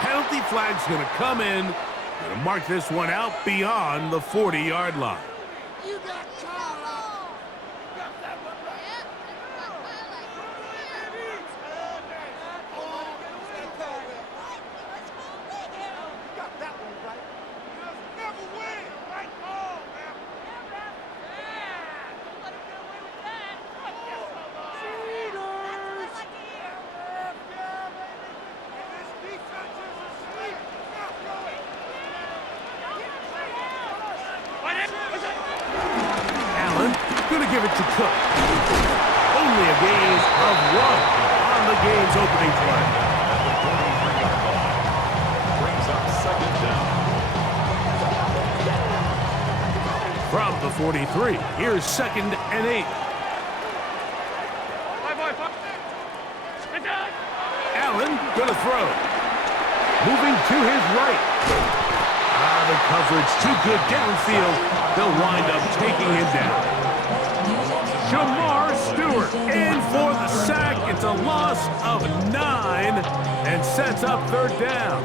penalty flag's going to come in. Going to mark this one out beyond the 40-yard line. You got going to give it to Cook. Only a gain of 1 on the game's opening play. Brings up second down. From the 43, here's 2nd and 8. Allen going to throw. Moving to his right. The coverage too good downfield. They'll wind up taking him down. Jamar Stewart in for the sack. It's a loss of 9 and sets up 3rd down.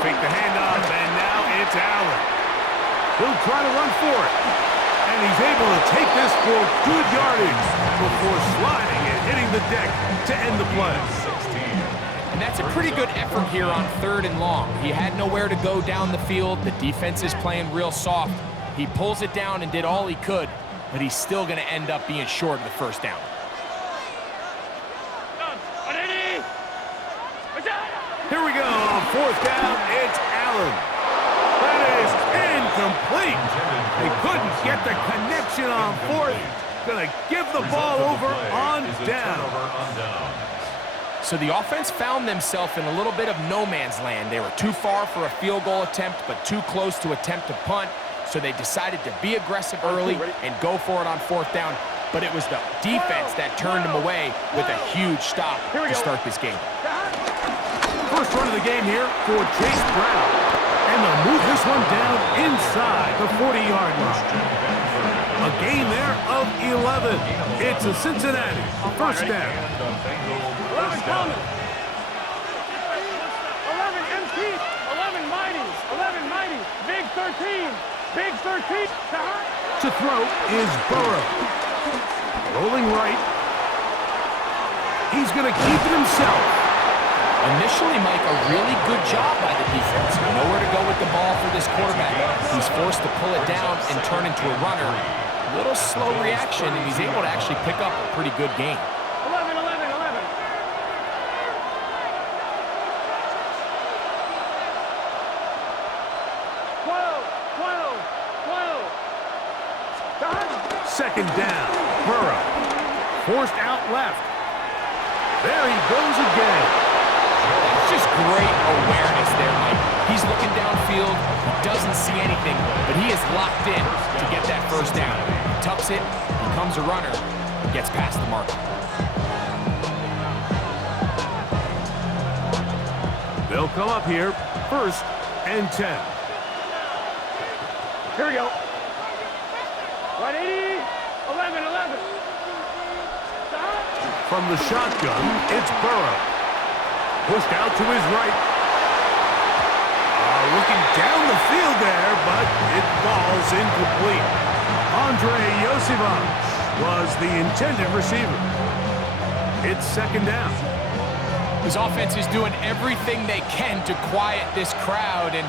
Take the handoff, and now it's Allen. He'll try to run for it. And he's able to take this for good yardage before sliding and hitting the deck to end the play. And that's a pretty good effort here on 3rd and long. He had nowhere to go down the field. The defense is playing real soft. He pulls it down and did all he could, but he's still going to end up being short of the 1st down. Here we go. 4th down. It's Allen. That is incomplete. They couldn't get the connection on 4th. Gonna give the ball over on down. So the offense found themselves in a little bit of no man's land. They were too far for a field goal attempt, but too close to attempt a punt. So they decided to be aggressive early and go for it on 4th down. But it was the defense that turned them away with a huge stop to start this game. First run of the game here for Chase Brown. And they'll move this one down inside the 40-yard line. A gain there of 11. It's a Cincinnati 1st down. 11 empty, 11 mighty, 11 mighty, big 13, big 13. To throw is Burrow. Rolling right. He's going to keep it himself. Initially, Mike, a really good job by the defense. Nowhere to go with the ball for this quarterback. He's forced to pull it down and turn into a runner. A little slow reaction, and he's able to actually pick up a pretty good gain. 11, 11, 11. 2nd down. Burrow. Forced out left. There he goes again. That's just great awareness there, Mike. He's looking downfield. He doesn't see anything, but he is locked in to get that 1st down. He tucks it, becomes a runner, and gets past the mark. They'll come up here. 1st and 10. Here we go. 180, 11, 11. From the shotgun, it's Burrow. Pushed out to his right. Looking down the field there, but it falls incomplete. Andre Yosivach was the intended receiver. It's 2nd down. His offense is doing everything they can to quiet this crowd, and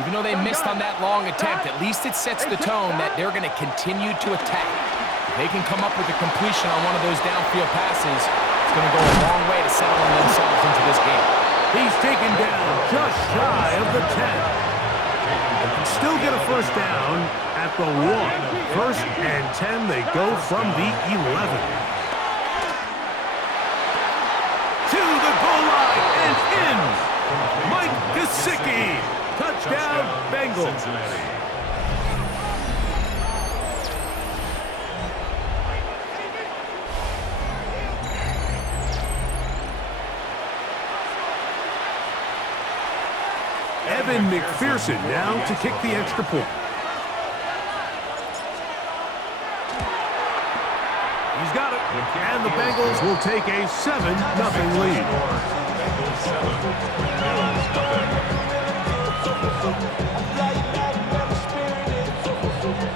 even though they missed on that long attempt, at least it sets the tone that they're going to continue to attack. If they can come up with a completion on one of those downfield passes, it's going to go a long way to settling themselves into this game. He's taken down just shy of the 10. They can still get a 1st down at the 1. 1st and 10, they go from the 11. To the goal line and in. Mike Gesicki. Touchdown, Bengals. Evan McPherson now to kick the extra point. He's got it. And the Bengals will take a 7-0 lead.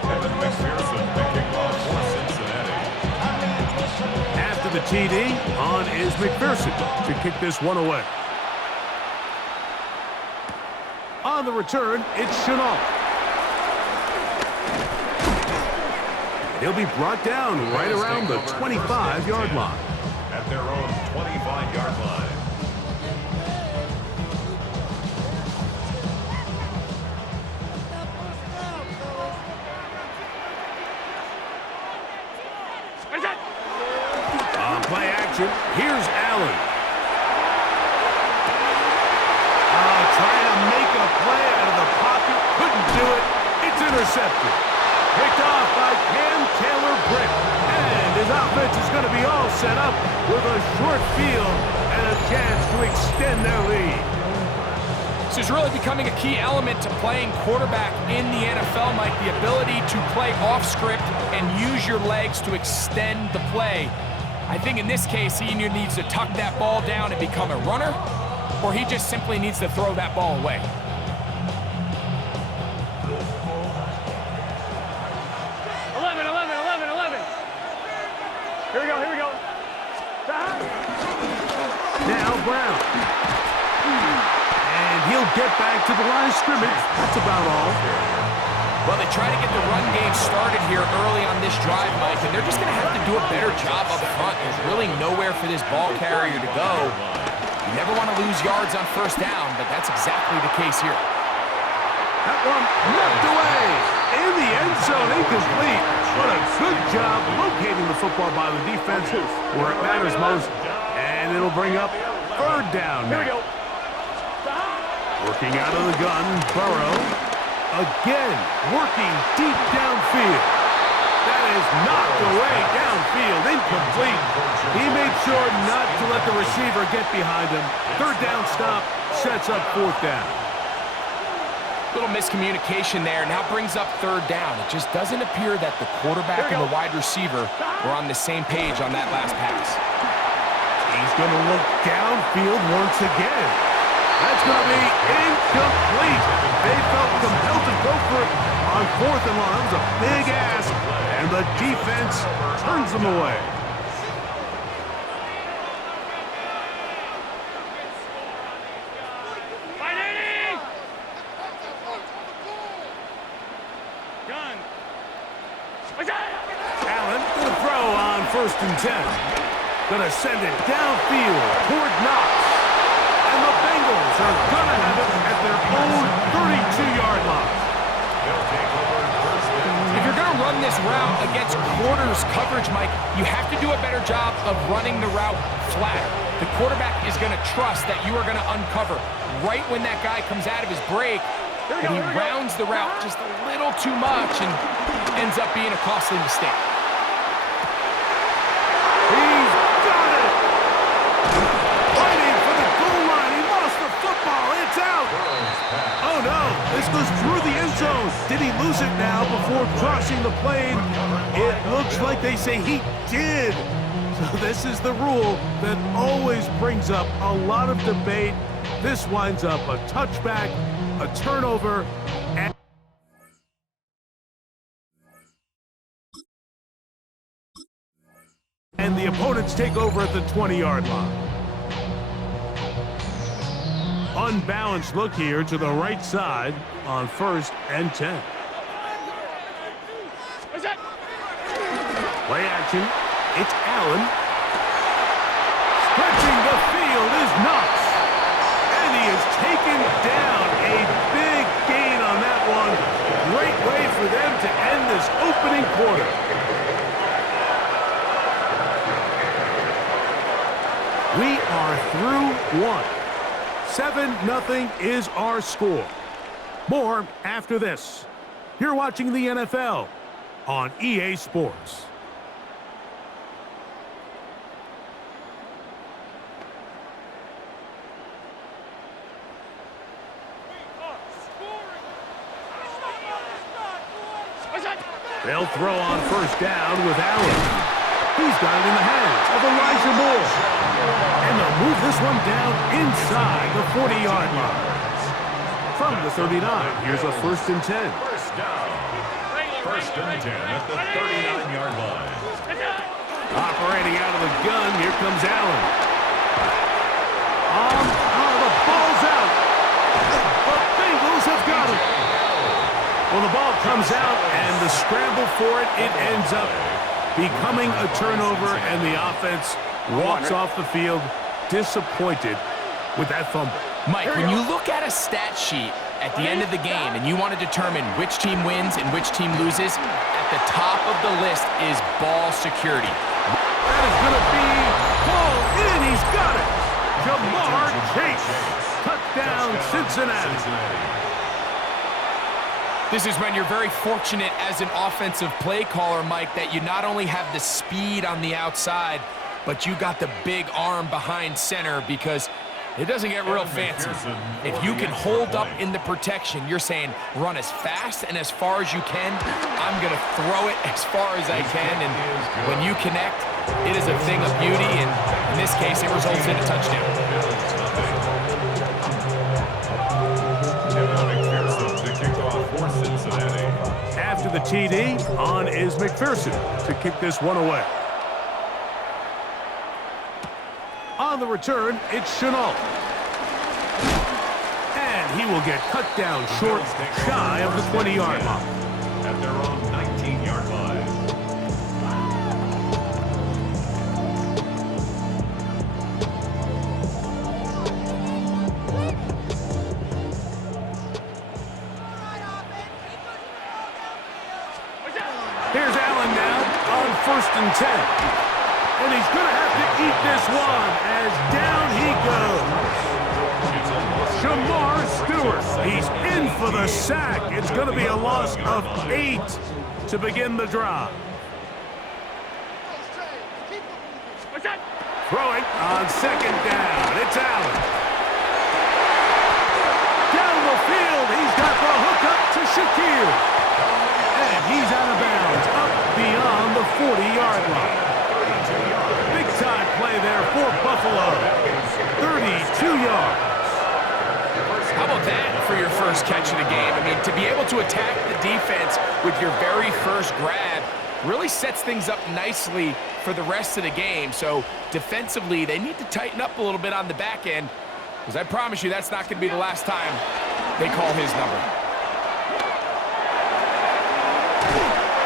Evan McPherson picking off for Cincinnati. After the TD, on is McPherson to kick this one away. On the return, it's Chenault. He'll be brought down right around the 25-yard line. At their own 25-yard line. On play action, here's Allen. Trying to make a play out of the pocket. Couldn't do it. It's intercepted. Picked off by Cam Taylor-Britt. And his offense is going to be all set up with a short field and a chance to extend their lead. This is really becoming a key element to playing quarterback in the NFL, Mike. The ability to play off script and use your legs to extend the play. I think in this case, he either needs to tuck that ball down and become a runner, or he just simply needs to throw that ball away. Here we go. Now Brown. And he'll get back to the line of scrimmage. That's about all. Well, they try to get the run game started here early on this drive, Mike, and they're just going to have to do a better job up front. There's really nowhere for this ball carrier to go. You never want to lose yards on first down, but that's exactly the case here. That one knocked away. In the end zone, incomplete. What a good job locating the football by the defense where it matters most. And it'll bring up third down now. Here we go. Working out of the gun, Burrow. Again, working deep downfield. That is knocked away downfield, incomplete. He made sure not to let the receiver get behind him. Third down stop sets up fourth down. Little miscommunication there. Now brings up third down. It just doesn't appear that the quarterback and the wide receiver were on the same page on that last pass. He's going to look downfield once again. That's going to be incomplete. They felt compelled to go for it on fourth and long. That was a big ask, and the defense turns them away. Allen with a throw on 1st and 10. Gonna send it downfield toward Knox. And the Bengals are gonna have it at their own 32-yard line. If you're gonna run this route against quarters coverage, Mike, you have to do a better job of running the route flat. The quarterback is gonna trust that you are gonna uncover right when that guy comes out of his break, and he rounds the route just a little too much and ends up being a costly mistake. He's got it! Fighting for the goal line. He lost the football. It's out. Oh, no. This goes through the end zone. Did he lose it now before crossing the plane? It looks like they say he did. So this is the rule that always brings up a lot of debate. This winds up a touchback, a turnover, and the opponents take over at the 20-yard line. Unbalanced look here to the right side on 1st and 10. Play action. It's Allen. Stretching the field is Knox. And he is taken down. A big gain on that one. Great way for them to end this opening quarter. We are through one. 7-0 is our score. More after this. You're watching the NFL on EA Sports. They'll throw on first down with Allen. He's got it in the hands of Elijah Moore. And they'll move this one down inside the 40-yard line. From the 39, here's a 1st and 10. First down. 1st and 10 at the 39-yard line. Operating out of the gun, here comes Allen. The ball's out. The Bengals have got it. Well, the ball comes out, and the scramble for it, it ends up becoming a turnover, and the offense walks off the field disappointed with that fumble. Mike, when you look at a stat sheet at the end of the game and you want to determine which team wins and which team loses, at the top of the list is ball security. That is going to be pulled in. He's got it. Jamar Chase. Touchdown, Cincinnati. This is when you're very fortunate as an offensive play caller, Mike, that you not only have the speed on the outside, but you got the big arm behind center, because it doesn't get real fancy. If you can hold up in the protection, you're saying run as fast and as far as you can. I'm going to throw it as far as I can, and when you connect, it is a thing of beauty, and in this case, it results in a touchdown. After the TD, on is McPherson to kick this one away. On the return, it's Chenault. And he will get cut down short, shy of the 20-yard line. At their own 19-yard line. Here's Allen now on 1st and 10. And he's going to have to eat this one as down he goes. Jamar Stewart, he's in for the sack. It's going to be a loss of 8 to begin the drive. Throwing on 2nd down. It's Allen. Down the field, he's got the hook up to Shaquille. And he's out of bounds, up beyond the 40-yard line. Big-time play there for Buffalo. 32 yards. How about that for your first catch of the game? I mean, to be able to attack the defense with your very first grab really sets things up nicely for the rest of the game. So defensively, they need to tighten up a little bit on the back end, because I promise you that's not going to be the last time they call his number.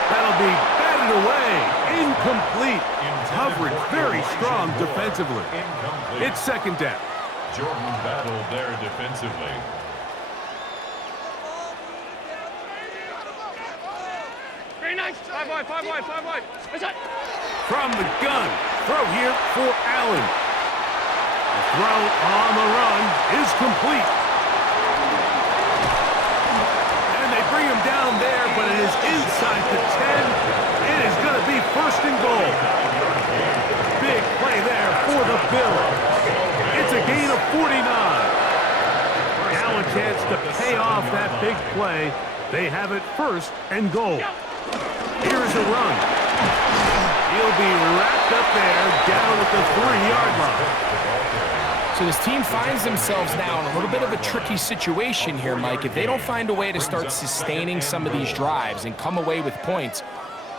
That'll be batted away. Incomplete. Coverage very strong defensively. It's 2nd down. Jordan battled there defensively. Very nice. 5 wide, 5 wide, 5 wide. From the gun. Throw here for Allen. The throw on the run is complete. Bring him down there, but it is inside the 10. It is going to be 1st and goal. Big play there for the Bills. It's a gain of 49. Now a chance to pay off that big play. They have it 1st and goal. Here's a run. He'll be wrapped up there down at the 3-yard line. So this team finds themselves now in a little bit of a tricky situation here, Mike. If they don't find a way to start sustaining some of these drives and come away with points,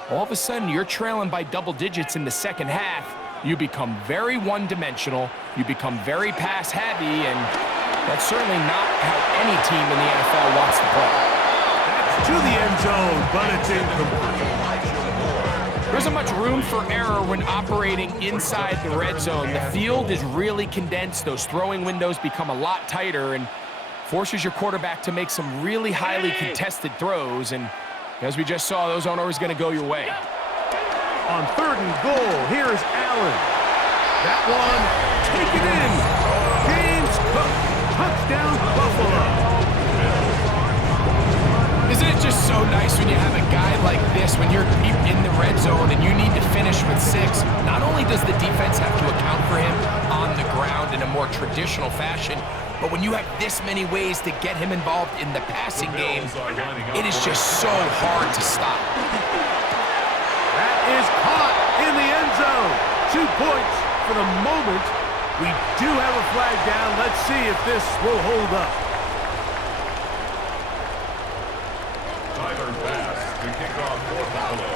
all of a sudden you're trailing by double digits in the second half. You become very one-dimensional. You become very pass-heavy, and that's certainly not how any team in the NFL wants to play. That's to the end zone, but it's incomplete. There isn't much room for error when operating inside the red zone. The field is really condensed. Those throwing windows become a lot tighter and forces your quarterback to make some really highly contested throws. And as we just saw, those aren't always going to go your way. On 3rd and goal, here's Allen. That one, take it in. James Cook, touchdown Buffalo. Isn't it just so nice when you have a guy like this, when you're deep in the red zone and you need to finish with 6? Not only does the defense have to account for him on the ground in a more traditional fashion, But when you have this many ways to get him involved in the passing game, it is just so hard to stop. That is caught in the end zone. 2 points for the moment. We do have a flag down. Let's see if this will hold up. Tyler Bass to kick off for Buffalo.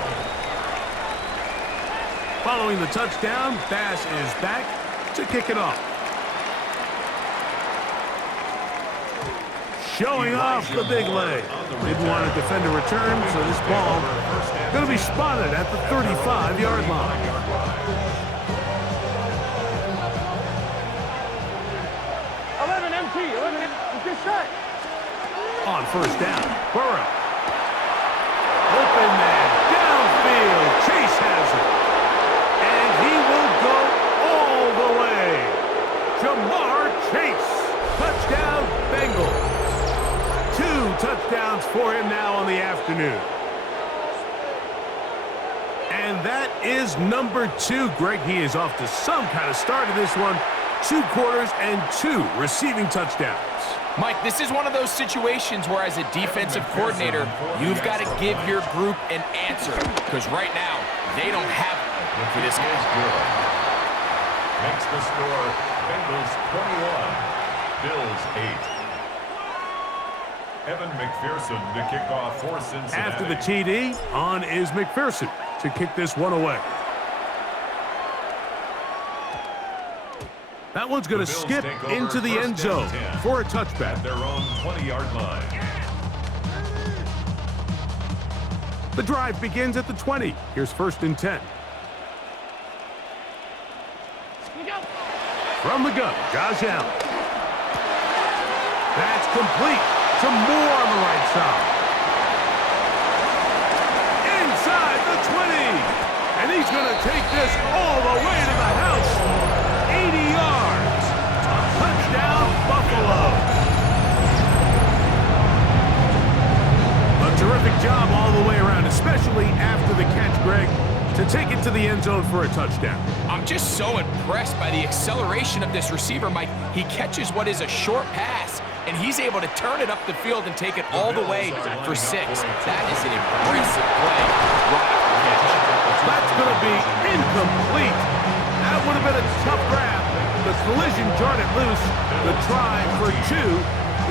Following the touchdown, Bass is back to kick it off. Showing off the big leg. Didn't want to defend a return, so this ball going to be spotted at the 35-yard line. 11 MT, 11 MT. Good shot. On first down, Burrow. Open man, downfield. Chase has it. And he will go all the way. Jamar Chase. Touchdown, Bengals. 2 touchdowns for him now on the afternoon. And that is number 2. Greg, he is off to some kind of start in this one. 2 quarters and 2 receiving touchdowns. Mike, this is one of those situations where as a defensive coordinator, you've got to give your group an answer. Because right now, they don't have it for this game. Makes the score Bengals 21, Bills 8. Evan McPherson to kick off for Cincinnati. After the TD, on is McPherson to kick this one away. That one's going to skip into the end zone for a touchback. At their own 20-yard line. The drive begins at the 20. Here's 1st and 10. From the gun, Josh Allen. That's complete. Some more on the right side. Inside the 20. And he's going to take this all the way to the house. 80 yards. Touchdown, Buffalo. A terrific job all the way around, especially after the catch, Greg, to take it to the end zone for a touchdown. I'm just so impressed by the acceleration of this receiver, Mike. He catches what is a short pass, and he's able to turn it up the field and take it all the way for 6. That is an impressive play right off the catch. That's going to be incomplete. That would have been a tough grab. The collision jarred it loose. The try for 2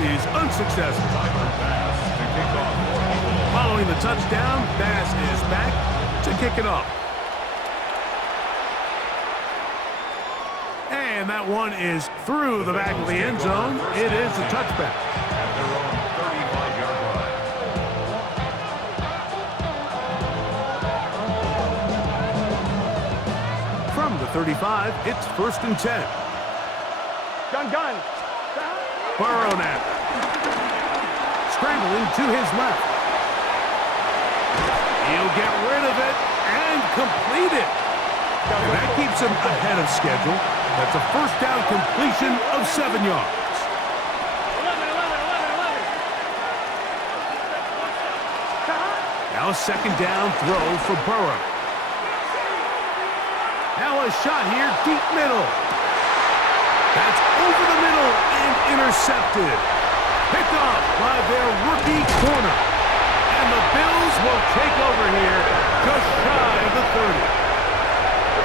is unsuccessful. Following the touchdown, Bass is back to kick it off. And that one is through the back of the end zone. It is a touchback. At their own 35-yard line. From the 35, it's 1st and 10. Gun. Burrow now. Scrambling to his left. He'll get rid of it and complete it. And that keeps him ahead of schedule. That's a first down completion of 7 yards. 11. Now a 2nd down throw for Burrow. Now a shot here, deep middle. That's over the middle and intercepted. Picked off by their rookie corner. And the Bills will take over here just shy of the 30.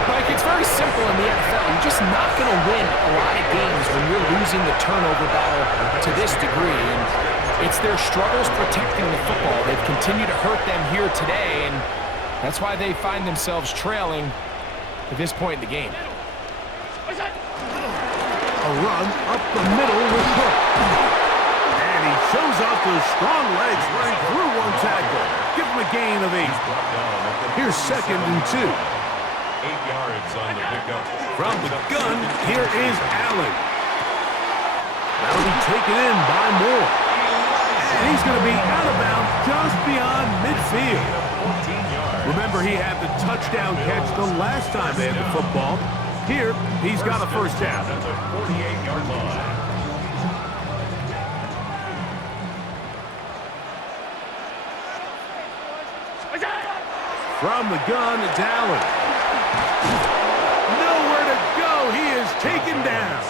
Mike, it's very simple in the NFL. You're just not going to win a lot of games when you're losing the turnover battle to this degree. And it's their struggles protecting the football. They've continued to hurt them here today, and that's why they find themselves trailing at this point in the game. A run up the middle with Cook. And he shows off those strong legs running through one tackle. Give him a gain of 8. Here's 2nd and 2. 8 yards on the pickup. From the gun, here is Allen. That'll be taken in by Moore. And he's going to be out of bounds just beyond midfield. Remember, he had the touchdown catch the last time they had the football. Here, he's got a first down. That's a 48-yard line. From the gun, it's Allen. Nowhere to go. He is taken down.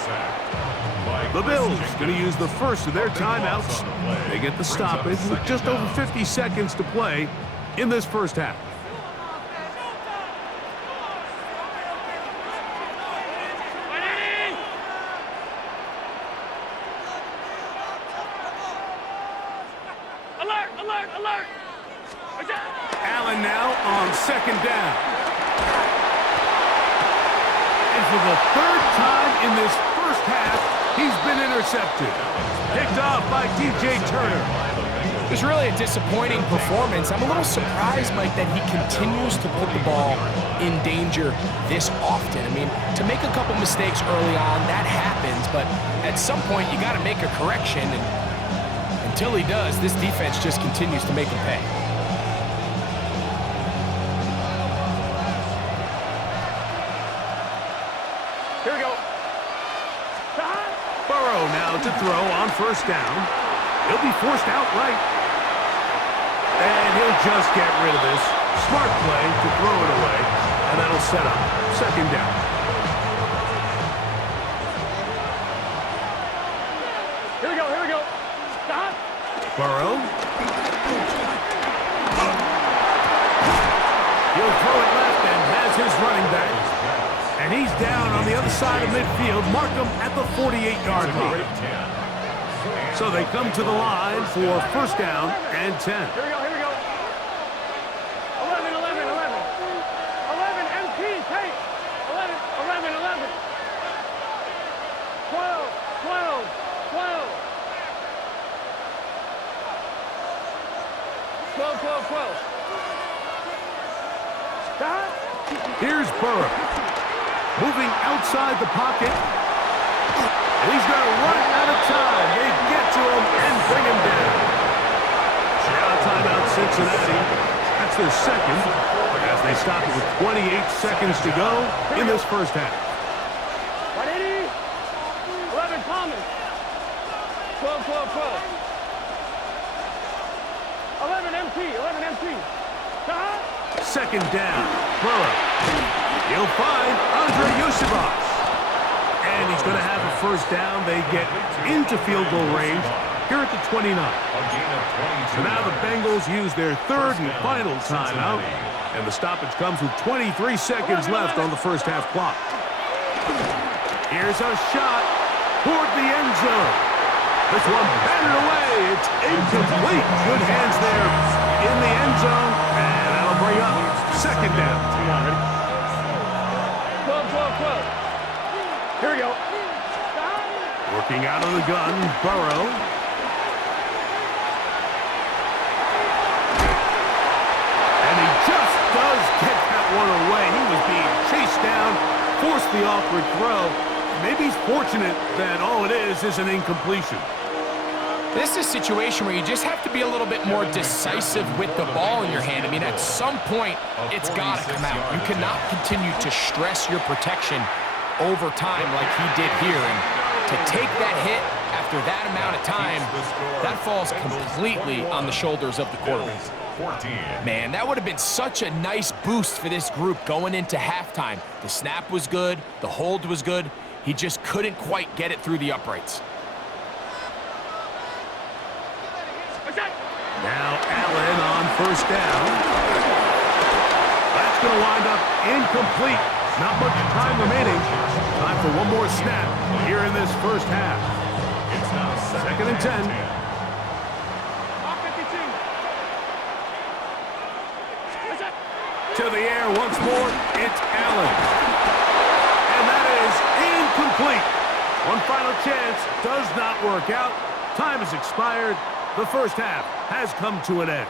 By The Bills going to use the first of their timeouts. They get the stoppage with just over 50 seconds to play in this first half. Alert, alert, alert! Allen now on second down. And for the third time in this first half, he's been intercepted. Picked off by DJ Turner. It was really a disappointing performance. I'm a little surprised, Mike, that he continues to put the ball in danger this often. I mean, to make a couple mistakes early on, that happens, but at some point you got to make a correction, and until he does, this defense just continues to make him pay. Here we go. Burrow now to throw on first down. He'll be forced out right. And he'll just get rid of this. Smart play to throw it away. And that'll set up second down. Here we go, here we go. Stop. Burrow. He'll throw it left and has his running back. And he's down on the other side of midfield. Mark him at the 48-yard line. So they come to the line for first down and 10. Here we go, here we go. 11, 11, 11. 11, MP, take. 11, 11, 11. 12, 12, 12. 12, 12, 12. Stop. Here's Burrow. Moving outside the pocket. And he's going to run out of time. They get to him and bring him down. Now timeout Cincinnati. That's their second as they stop it with 28 seconds to go in this first half. 180. 11, Thomas. 12, 12, 12. 11, MP. 11, MP. Stop. Second down. Burrow. He'll find Andre Yusufov. And he's going to have a first down. They get into field goal range here at the 29. So now the Bengals use their third and final timeout. And the stoppage comes with 23 seconds left on the first half clock. Here's a shot toward the end zone. This one batted away. It's incomplete. Good hands there in the end zone. And that'll bring up second down. 12, 12, 12. Here we go. Working out of the gun, Burrow. And he just does get that one away. He was being chased down, forced the awkward throw. Maybe he's fortunate that all it is an incompletion. This is a situation where you just have to be a little bit more decisive with the ball in your hand. I mean, at some point, it's got to come out. You cannot continue to stress your protection over time like he did here. And to take that hit after that amount of time, that falls completely on the shoulders of the quarterback. Man, that would have been such a nice boost for this group going into halftime. The snap was good. The hold was good. He just couldn't quite get it through the uprights. Now Allen on first down. That's going to wind up incomplete. Not much time remaining. Time for one more snap here in this first half. It's now Second and 10. To the air once more, it's Allen. And that is incomplete. One final chance does not work out. Time has expired. The first half has come to an end.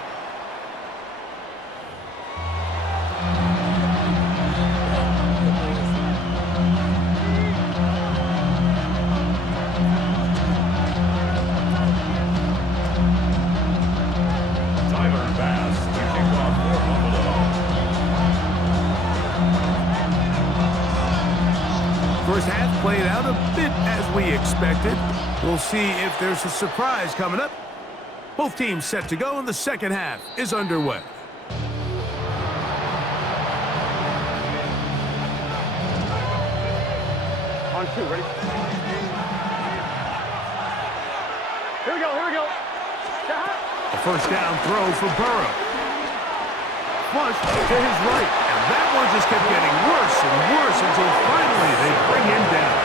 Tyler Bass to kick off for Buffalo. First half played out a bit as we expected. We'll see if there's a surprise coming up. Both teams set to go, and the second half is underway. On two, ready? first down throw for Burrow. Flush to his right. And that one just kept getting worse and worse until finally they bring him down.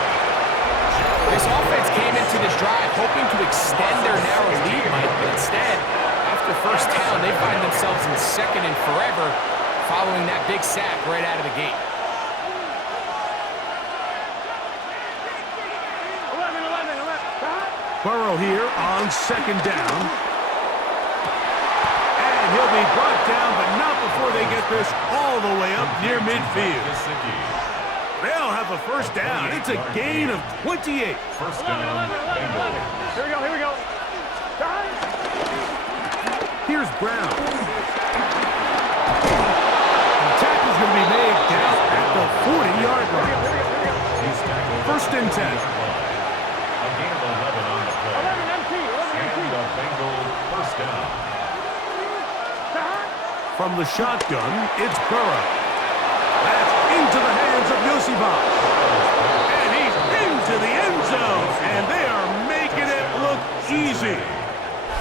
This offense came into this drive hoping to extend their narrow lead, Mike, but instead, after first down, they find themselves in second and forever following that big sack right out of the gate. 11. Burrow here on second down. And he'll be brought down, but not before they get this all the way up near midfield. They'll have a first down. It's a gain of 28. First down. 11. Here we go. Here's Brown. The tackle's going to be made down at the 40-yard line. First and 10. A gain of 11 on the play. 11 MT. And the Bengals first down. From the shotgun, it's Burrow. That's into the hands of Yosibach. And he's into the end zone. And they are making it look easy.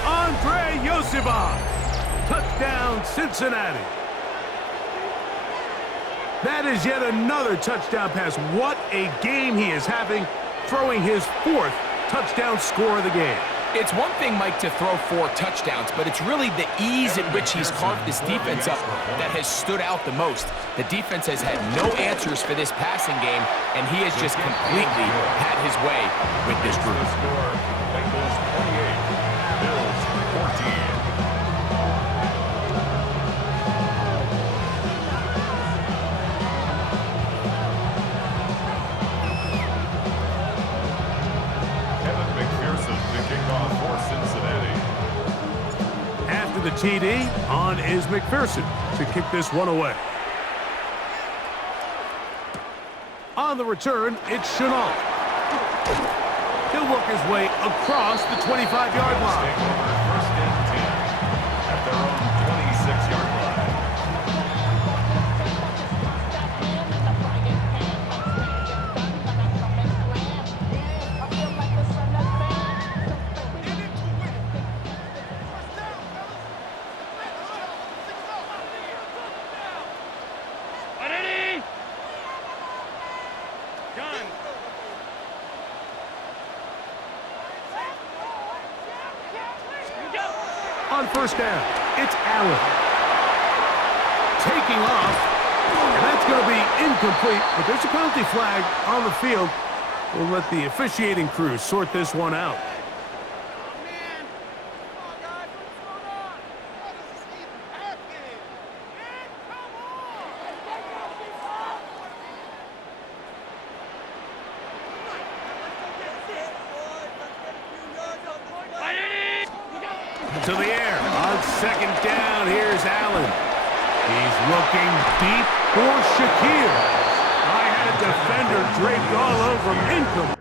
Andre Yosibach. Touchdown, Cincinnati. That is yet another touchdown pass. What a game he is having, throwing his 4th touchdown score of the game. It's one thing, Mike, to throw 4 touchdowns, but it's really the ease at which he's carved this defense up that has stood out the most. The defense has had no answers for this passing game, and he has just completely had his way with this group. Score, Bengals 28, Bills 14. The TD on is McPherson to kick this one away. On the return, it's Chenault. He'll work his way across the 25-yard line. First and 10 at their own 26-yard line. On first down, it's Allen. Taking off, and that's going to be incomplete, but there's a penalty flag on the field. We'll let the officiating crew sort this one out. To the air on second down. Here's Allen. He's looking deep for Shakir. I had a defender draped all over him. Incomplete.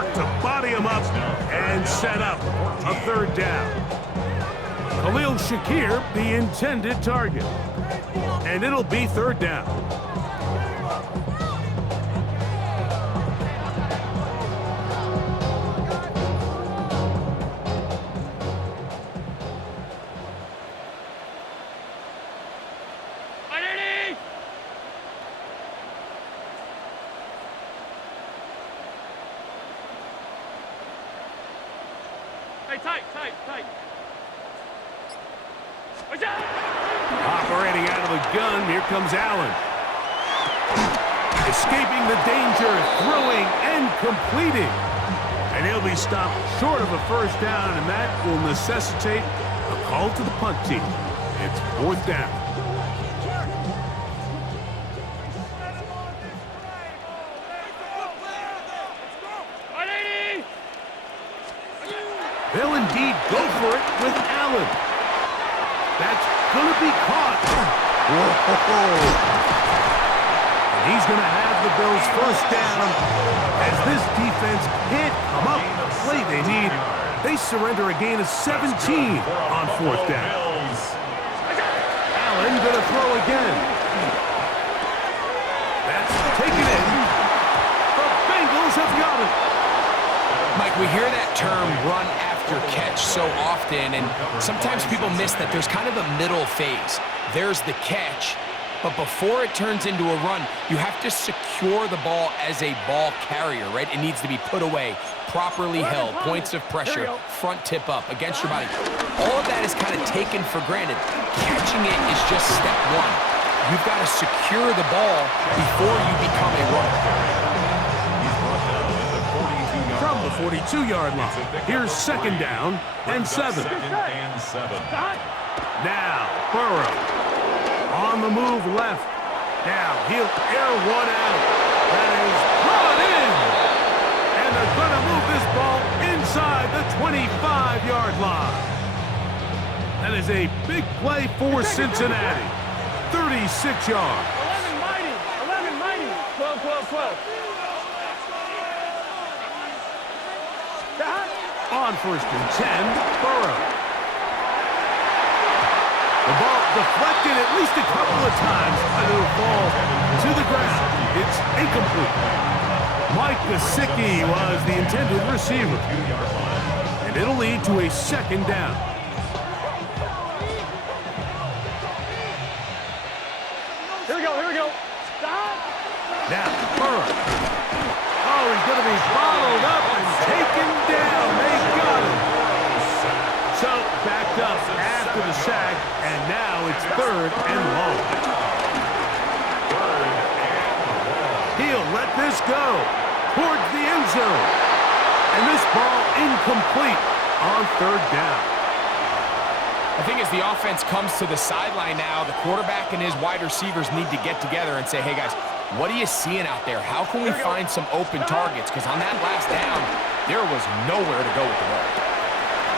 work to body him up and set up a third down. Khalil Shakir, the intended target. And it'll be third down. Hey, tight. Operating out of the gun, here comes Allen. Escaping the danger, throwing and completing. And he'll be stopped short of a first down, and that will necessitate a call to the punt team. It's fourth down. They'll indeed go for it with Allen. That's going to be caught. Whoa. And he's going to have the Bills first down as this defense can't come up with the play they need. They surrender a gain of 17 on fourth down. Allen going to throw again. That's taken in. The Bengals have got it. Mike, we hear that term run after catch so often, and sometimes people miss that there's kind of a middle phase. There's the catch, but before it turns into a run, you have to secure the ball as a ball carrier, right? It needs to be put away, properly held, points of pressure, front tip up, against your body. All of that is kind of taken for granted. Catching it is just step one. You've got to secure the ball before you become a runner. From the 42-yard line. Here's second down and 7. Now, Burrow on the move left. Now, he'll air one out. That is brought in. And they're going to move this ball inside the 25-yard line. That is a big play for Cincinnati. 36 yards. 11 mighty. 12. On first and 10, Burrow. The ball deflected at least a couple of times, and it'll fall to the ground. It's incomplete. Mike Gesicki was the intended receiver. And it'll lead to a second down. Here we go. Stop. Now, Burrow. Oh, he's going to be bottled up and taken down. They got him. So, backed up after the sack, and now it's third and long. He'll let this go towards the end zone. And this ball incomplete on third down. I think as the offense comes to the sideline now, the quarterback and his wide receivers need to get together and say, hey, guys, what are you seeing out there? How can we find some open targets? Because on that last down, there was nowhere to go with the ball.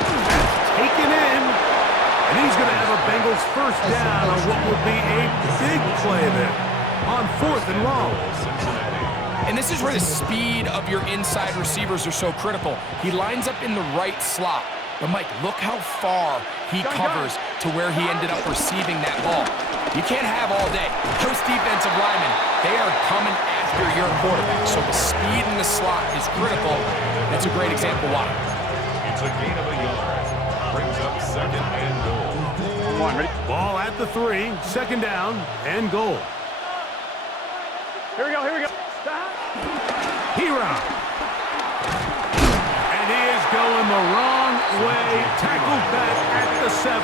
That's taken in, and he's going to have a Bengals first down on what would be a big play there on fourth and long. And this is where the speed of your inside receivers are so critical. He lines up in the right slot. But, Mike, look how far he covers to where he ended up receiving that ball. You can't have all day. Those defensive linemen, they are coming after your quarterback. So the speed in the slot is critical. That's a great example why. It's a gain of a yard. Brings up second and goal. Come on, ready? Ball at the 3, second down and goal. Here we go. Stop. Hero. And he is going the wrong way. Tackled back at the 7.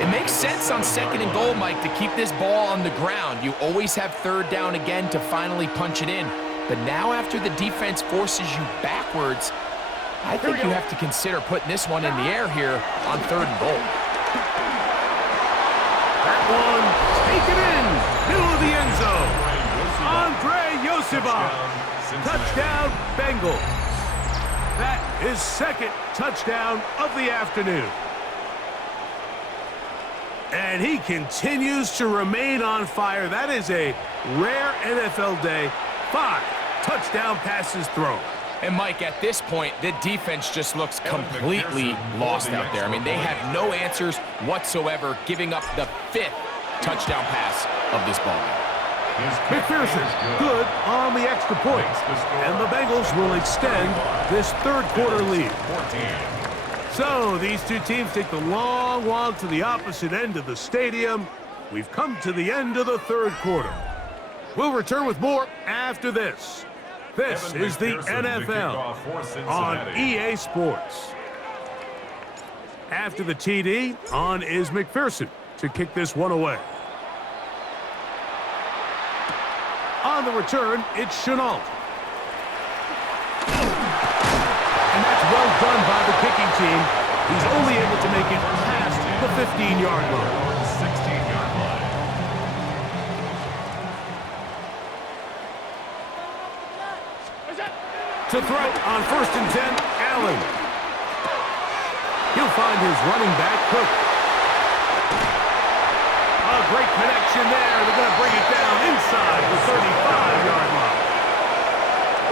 It makes sense on second and goal, Mike, to keep this ball on the ground. You always have third down again to finally punch it in. But now after the defense forces you backwards, I think you have to consider putting this one in the air here on third and goal. That one taken in, middle of the end zone. Andre Yosifov, touchdown Bengals. That is second touchdown of the afternoon. And he continues to remain on fire. That is a rare NFL day. 5 touchdown passes thrown. And, Mike, at this point, the defense just looks completely lost out there. I mean, they have no answers whatsoever, giving up the 5th touchdown pass of this ball game. McPherson, good on the extra point. And the Bengals will extend this third-quarter lead. So these two teams take the long walk to the opposite end of the stadium. We've come to the end of the third quarter. We'll return with more after this. This is the NFL on EA Sports. After the TD, on is McPherson to kick this one away. On the return, it's Chenault. And that's well done by the kicking team. He's only able to make it past the 15-yard line. 16-yard line. To throw on 1st and 10, Allen. He'll find his running back, Cook. A great connection there. They're going to bring it down inside the 35-yard line.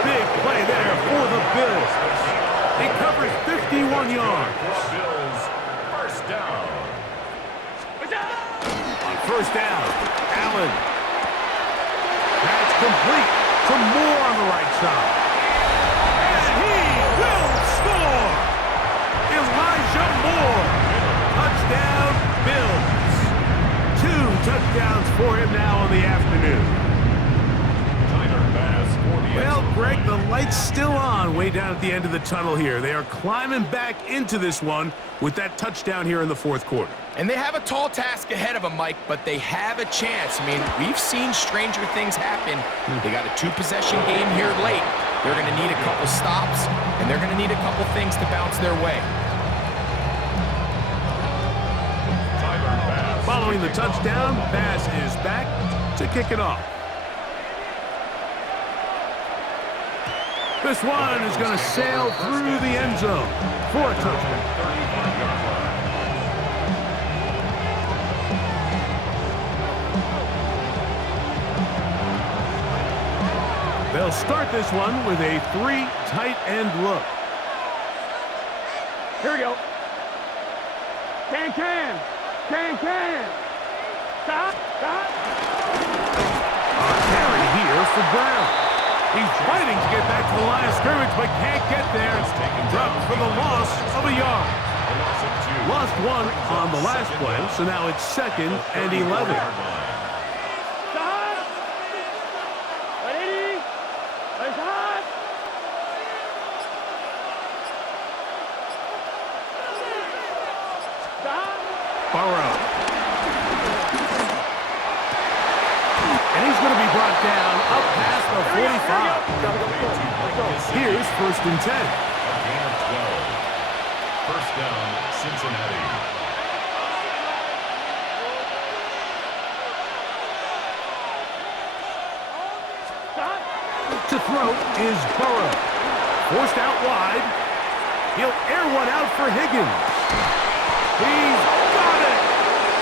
Big play there for the Bills. He covers 51 yards. Bills, first down. On 1st down, Allen. That's complete to Moore on the right side. And he will score! Elijah Moore. Touchdown, Bills. 2 touchdowns for him now on the afternoon. Well, Greg, the light's still on way down at the end of the tunnel here. They are climbing back into this one with that touchdown here in the fourth quarter. And they have a tall task ahead of them, Mike, but they have a chance. I mean, we've seen stranger things happen. They got a 2-possession game here late. They're going to need a couple stops, and they're going to need a couple things to bounce their way. Following the touchdown, Bass is back to kick it off. This one is going to sail through the end zone for a touchdown. They'll start this one with a 3 tight end look. Here we go. Can. Stop. A carry here for Brown. He's fighting to get back to the line of scrimmage, but can't get there. Dropped for the loss of a yard. Lost 1 on the last play, so now it's 2nd and 11. Stop. Ready? Let's hot. Stop. Burrow. And he's going to be brought down up past the 45. Here's 1st and 10. A gain of 12. First down, Cincinnati. To throw is Burrow. Forced out wide. He'll air one out for Higgins. He's got it.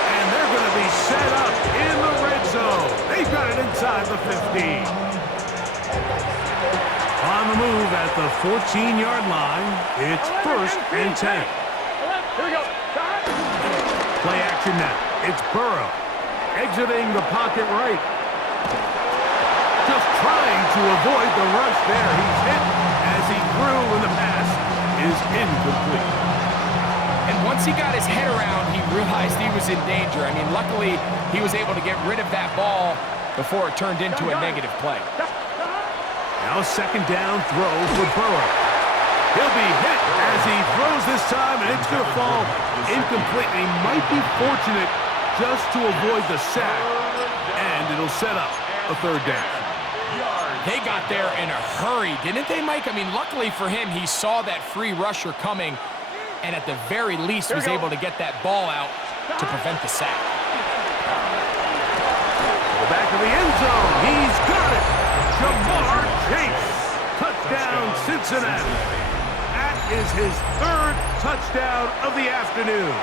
And they're going to be set up in the red zone. They've got it inside the 15. On the move at the 14-yard line, it's 1st and 10. Here we go. Stop. Play action now. It's Burrow exiting the pocket right. Just trying to avoid the rush there. He's hit as he threw when the pass is incomplete. And once he got his head around, he realized he was in danger. I mean, luckily, he was able to get rid of that ball before it turned into a negative play. Now 2nd down throw for Burrow. He'll be hit as he throws this time, and it's going to fall incomplete. And he might be fortunate just to avoid the sack, and it'll set up a 3rd down. They got there in a hurry, didn't they, Mike? I mean, luckily for him, he saw that free rusher coming, and at the very least was able to get that ball out to prevent the sack. To the back of the end zone, he's got it. Jamar Chase, touchdown Cincinnati. That is his 3rd touchdown of the afternoon.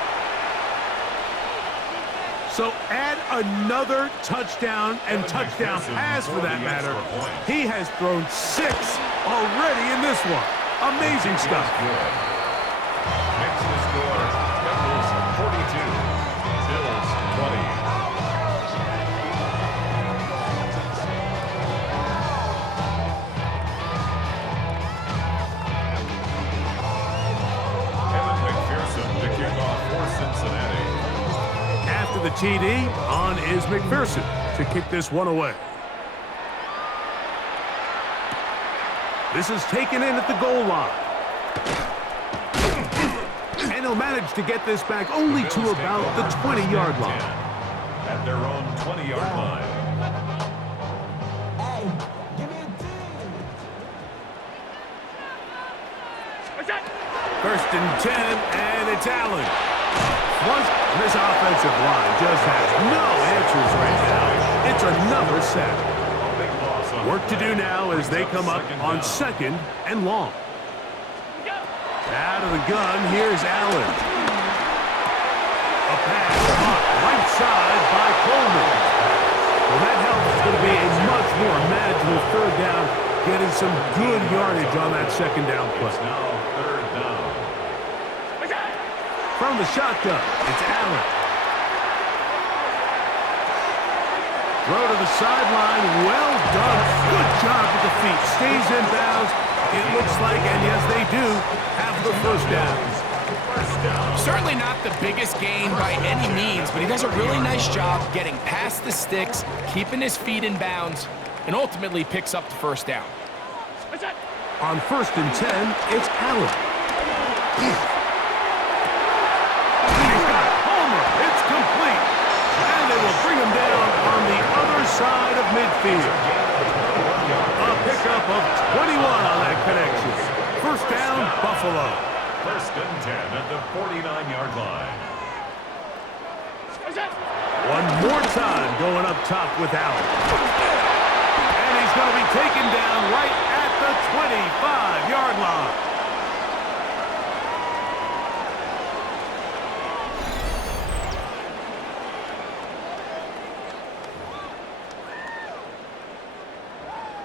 So add another touchdown and touchdown pass for that matter. He has thrown 6 already in this one. Amazing stuff. Makes the score Bengals 42, Bills 20. Evan McPherson to kick off for Cincinnati. After the TD, on is McPherson to kick this one away. This is taken in at the goal line. And he'll manage to get this back only to about the 20-yard line. At their own 20-yard line. First and 10, and it's Allen. Once this offensive line just has no answers right now. It's another sack. Work to do now as they come up on second and long. Out of the gun, here's Allen. A pass caught right side by Coleman. Well, that helps. It's going to be a much more manageable third down, getting some good yardage on that second down play. It's now third down. From the shotgun, it's Allen. Throw to the sideline. Well done. Good job with the feet. Stays in bounds. It looks like, and yes, they do, have the first down. Certainly not the biggest gain by any means, but he does a really nice job getting past the sticks, keeping his feet in bounds, and ultimately picks up the first down. On first and 10, it's Allen. He's got Homer. It's complete. And they will bring him down on the other side of midfield. A pickup of 21 on that connection. First down, Buffalo. First and 10 at the 49-yard line. One more time going up top with Allen. And he's going to be taken down right at the 25-yard line.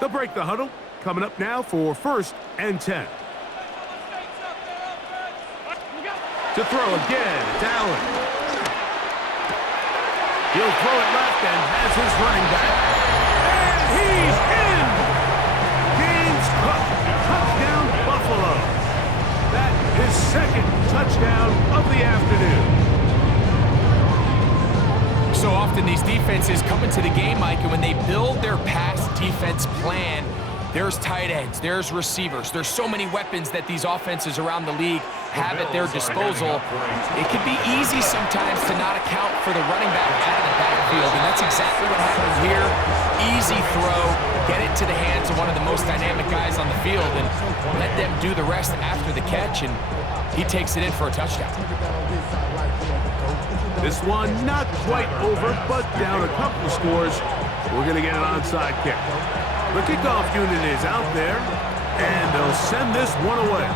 They'll break the huddle. Coming up now for first and 10. To throw again, it's Allen. He'll throw it left and has his running back. And he's in! Game's cooked. Touchdown, Buffalo. That is second touchdown of the afternoon. So often these defenses come into the game, Mike, and when they build their pass defense plan, there's tight ends, there's receivers, there's so many weapons that these offenses around the league have at their disposal. It can be easy sometimes to not account for the running back out of the backfield, and that's exactly what happened here. Easy throw, get it to the hands of one of the most dynamic guys on the field, and let them do the rest after the catch, and he takes it in for a touchdown. This one not quite over, but down a couple of scores. We're going to get an onside kick. The kickoff unit is out there, and they'll send this one away.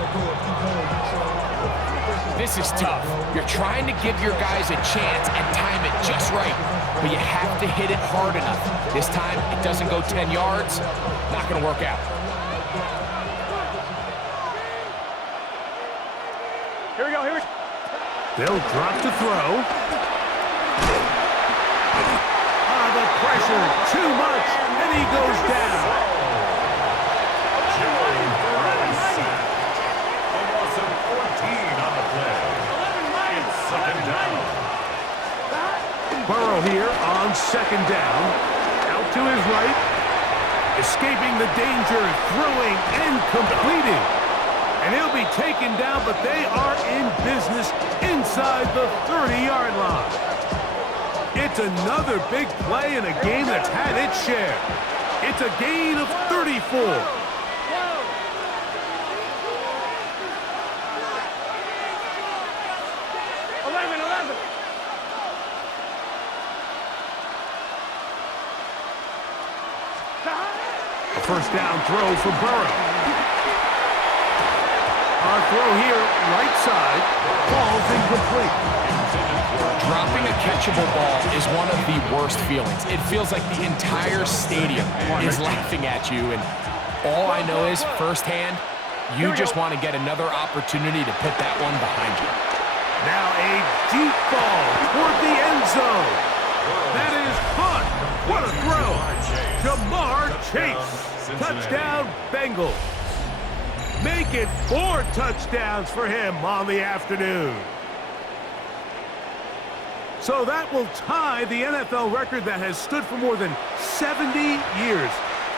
This is tough. You're trying to give your guys a chance and time it just right, but you have to hit it hard enough. This time, it doesn't go 10 yards. Not going to work out. Here we go, here we go. They'll drop to throw. The pressure, too much, and he goes down. A loss of 14 on the play. It's second down. Burrow here on second down. Out to his right. Escaping the danger, throwing and completing. And he'll be taken down, but they are in business inside the 30-yard line. It's another big play in a game that's had its share. It's a gain of 34. 11. A first down throw for Burrow. Our throw here, right side, falls incomplete. Dropping a catchable ball is one of the worst feelings. It feels like the entire stadium is laughing at you, and All I know is, firsthand, you just want to get another opportunity to put that one behind you. Now a deep ball toward the end zone. That is caught. What a throw. Jamar Chase. Touchdown, Bengals. Make it 4 touchdowns for him on the afternoon. So that will tie the NFL record that has stood for more than 70 years.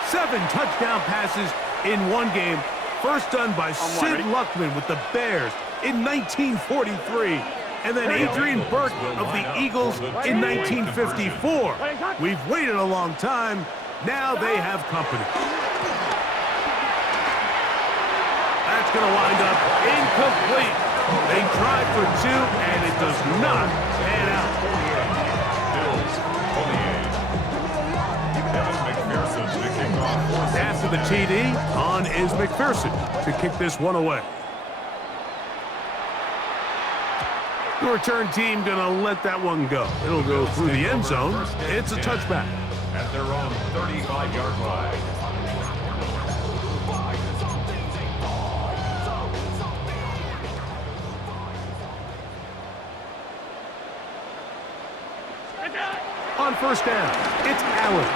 7 touchdown passes in one game. First done by Sid Luckman with the Bears in 1943. And then Adrian Burke of the Eagles in 1954. We've waited a long time. Now they have company. That's going to wind up incomplete. They tried for 2, and it does not pan out. Bills, 28. Evan McPherson to kick off. After the TD, on is McPherson to kick this one away. The return team going to let that one go. It'll go through the end zone. It's a touchback. At their own 35-yard line. On first down, it's Allen.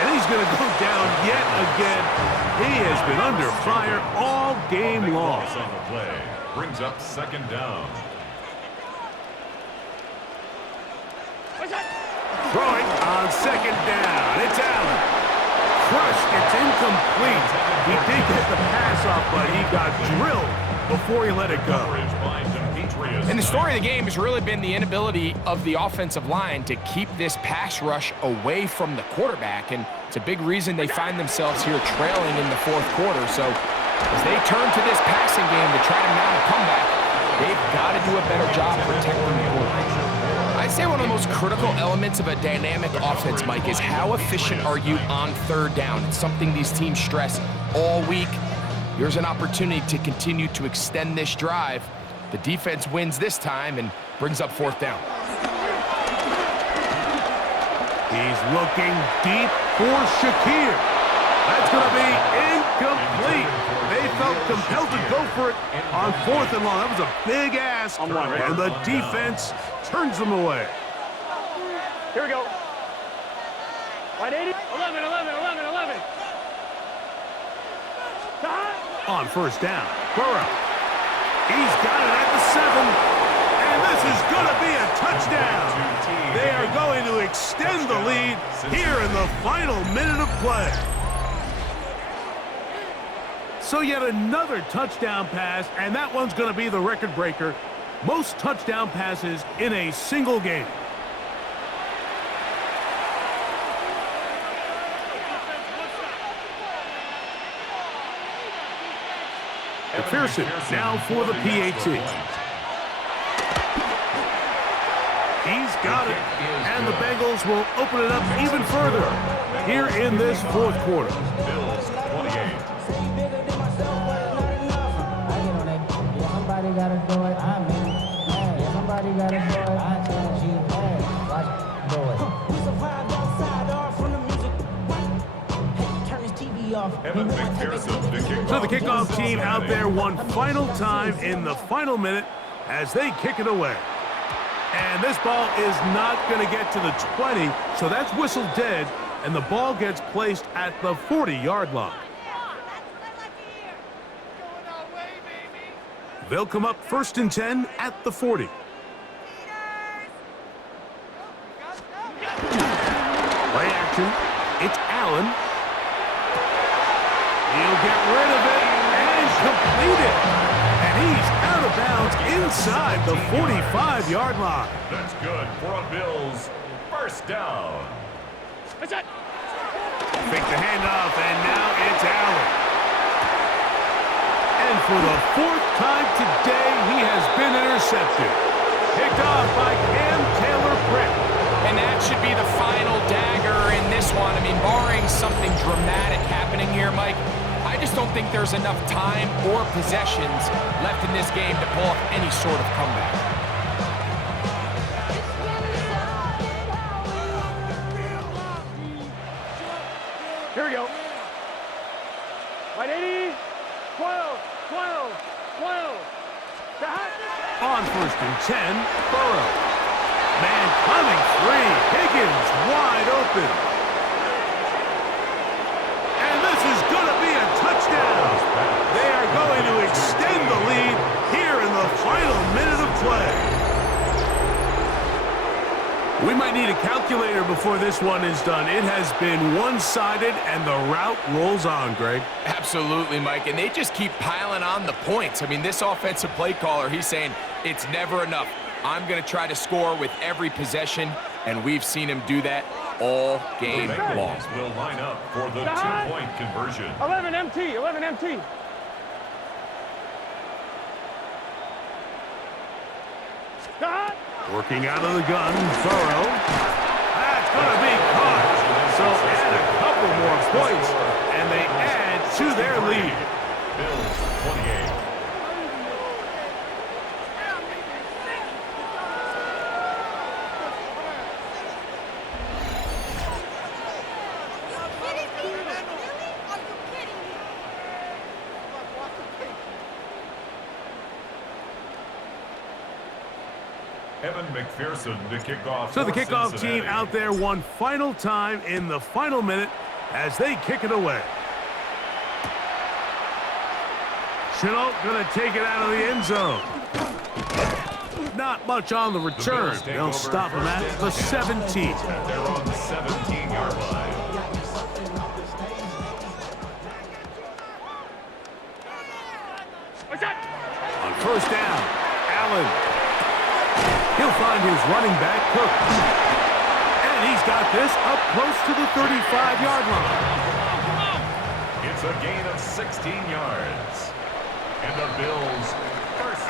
And he's going to go down yet again. He has been under fire all game long. On the play brings up second down. Throwing on second down. It's Allen. Crushed. It's incomplete. He did get the pass off, but he got drilled before he let it go. And the story of the game has really been the inability of the offensive line to keep this pass rush away from the quarterback, and it's a big reason they find themselves here trailing in the fourth quarter. So as they turn to this passing game to try to mount a comeback, they've got to do a better job protecting the quarterback. I'd say one of the most critical elements of a dynamic offense, Mike, is how efficient are you on third down. It's something these teams stress all week. Here's an opportunity to continue to extend this drive. The defense wins this time and brings up fourth down. He's looking deep for Shakir. That's going to be incomplete. They felt compelled to go for it on 4th and long. That was a big ask, and the defense turns them away. Here we go. 180. 11, 11, 11, 11. On first down, Burrow. He's got it at the 7, and this is going to be a touchdown. They are going to extend the lead here in the final minute of play. So yet another touchdown pass, and that one's going to be the record breaker. Most touchdown passes in a single game. McPherson now for the PAT. He's got it, and the Bengals will open it up even further here in this fourth quarter. Bills, 28. Somebody gotta do it. I mean, hey, somebody gotta do it. I tell you, hey, watch, do it. We survived outside, off from the music. Hey, turn his TV off. Evan McPherson to kick off. So the kickoff team out there one final time in the final minute as they kick it away. And this ball is not going to get to the 20, so that's whistled dead, and the ball gets placed at the 40-yard line. They'll come up 1st and 10 at the 40. Play action. It's Allen. He'll get rid of it and complete it. And he's out of bounds inside the 45-yard line. That's good for a Bills first down. That's it. Fake the handoff, and now it's Allen. And for the 4th time today, he has been intercepted. Picked off by Cam Taylor-Britt. And that should be the final dagger in this one. I mean, barring something dramatic happening here, Mike, I just don't think there's enough time or possessions left in this game to pull off any sort of comeback. Here we go. Right, 80, 12, 12, 12. The hot. On 1st and 10, Burrow. Man coming free. Higgins wide open. And this is going to be a touchdown. They are going to extend the lead here in the final minute of play. We might need a calculator before this one is done. It has been one-sided, and the route rolls on, Greg. Absolutely, Mike, and they just keep piling on the points. I mean, this offensive play caller, he's saying it's never enough. I'm going to try to score with every possession, and we've seen him do that all game long. Will line up for the two-point conversion. 11 MT, 11 MT. The hot. Working out of the gun, Burrow. That's going to be caught. So add a couple more points, and they add to their lead. Bills 28. Evan McPherson to kick off. So the for kickoff Cincinnati. team out there one final time in the final minute as they kick it away. Chenault going to take it out of the end zone. Not much on the return. They'll stop him at the 17. They're on the 17-yard line. On 1st down, Allen. He'll find his running back, Cook. And he's got this up close to the 35-yard line. It's a gain of 16 yards. And the Bills first.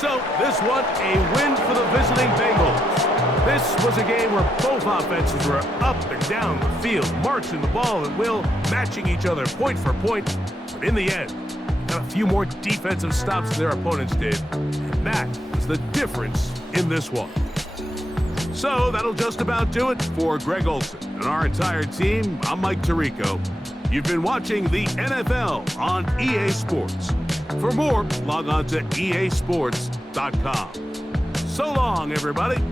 So this one, a win for the visiting Bengals. This was a game where both offenses were up and down the field, marching the ball at will, matching each other point for point. But in the end, got a few more defensive stops than their opponents did. And that was the difference in this one. So that'll just about do it for Greg Olson and our entire team. I'm Mike Tirico. You've been watching the NFL on EA Sports. For more, log on to easports.com. So long, everybody.